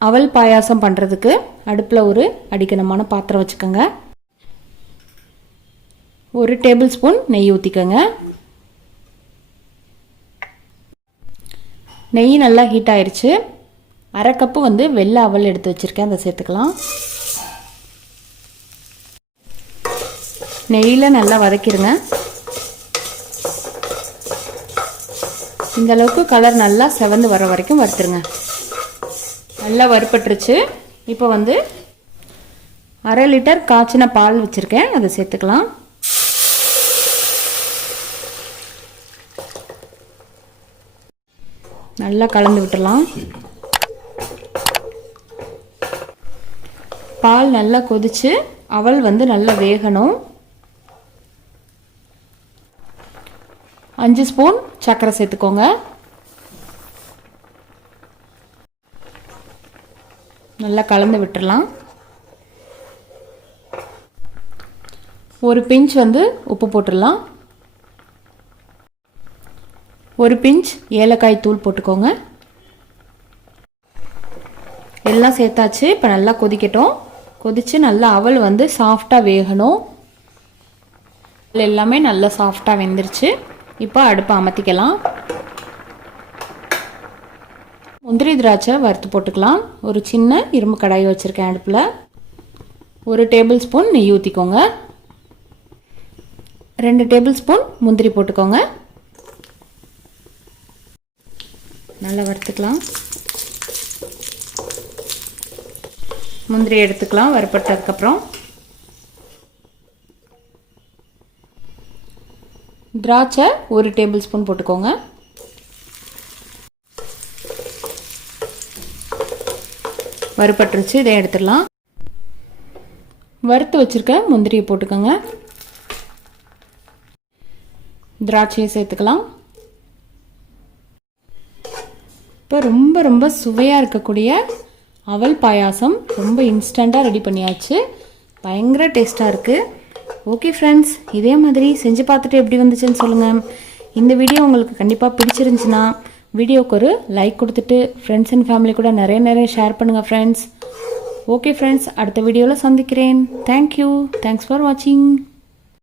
அவல் பாயாசம் பண்ணுறதுக்கு அடுப்பில் ஒரு அடிக்கனமான பாத்திரம் வச்சுக்கோங்க. 1 டேபிள் ஸ்பூன் நெய் ஊற்றிக்கோங்க. நெய் நல்லா ஹீட் ஆயிடுச்சு. 1/2 கப்பு வெள்ளை அவல் எடுத்து வச்சுருக்கேன், அதை சேர்த்துக்கலாம். நெய்யில் நல்லா வதக்கிடுங்க. இந்த அளவுக்கு கலர் நல்லா செவந்து வர வரைக்கும் வறுத்துருங்க. நல்லா வறுப்பட்டுருச்சு. இப்போ 1/2 லிட்டர் காய்ச்சின பால் வச்சுருக்கேன், அதை சேர்த்துக்கலாம். நல்லா கலந்து விட்டுடலாம். பால் நல்லா கொதிச்சு அவல் நல்லா வேகணும். 5 ஸ்பூன் சர்க்கரை சேர்த்துக்கோங்க. நல்லா கலந்து விட்டுடலாம். ஒரு பிஞ்ச் உப்பு போட்டுடலாம். ஒரு பிஞ்ச் ஏலக்காய் தூள் போட்டுக்கோங்க. எல்லாம் சேர்த்தாச்சு. இப்போ நல்லா கொதிக்கட்டும். கொதித்து நல்லா அவல் சாஃப்டாக வேகணும். எல்லாமே நல்லா சாஃப்டாக வெந்துருச்சு. இப்போ அடுப்பை அமர்த்திக்கலாம். முந்திரி திராட்சை வறுத்து போட்டுக்கலாம். ஒரு சின்ன இரும்பு கடாய் வச்சுருக்கேன் அடுப்பில். 1 டேபிள் ஸ்பூன் நெய் ஊற்றிக்கோங்க. 2 டேபிள் ஸ்பூன் முந்திரி போட்டுக்கோங்க. நல்லா வறுத்துக்கலாம். முந்திரி எடுத்துக்கலாம் வறுப்பட்டதுக்கப்புறம். திராட்சை 1 டேபிள் ஸ்பூன் போட்டுக்கோங்க. வறுப்பட்டுருச்சு, இதை எடுத்துடலாம். வறுத்து வச்சுருக்க முந்திரியை போட்டுக்கோங்க. திராட்சையை சேர்த்துக்கலாம். இப்போ ரொம்ப ரொம்ப சுவையாக இருக்கக்கூடிய அவல் பாயாசம் ரொம்ப இன்ஸ்டண்ட்டாக ரெடி பண்ணியாச்சு. பயங்கர டேஸ்ட்டாக இருக்குது. ஓகே ஃப்ரெண்ட்ஸ், இதே மாதிரி செஞ்சு பார்த்துட்டு எப்படி வந்துச்சுன்னு சொல்லுங்கள். இந்த வீடியோ உங்களுக்கு கண்டிப்பாக பிடிச்சிருந்துச்சுன்னா வீடியோவுக்கு ஒரு லைக் கொடுத்துட்டு ஃப்ரெண்ட்ஸ் அண்ட் ஃபேமிலி கூட நிறைய ஷேர் பண்ணுங்கள் ஃப்ரெண்ட்ஸ். ஓகே ஃப்ரெண்ட்ஸ், அடுத்த வீடியோவில் சந்திக்கிறேன். தேங்க்யூ. தேங்க்ஸ் ஃபார் வாட்சிங்.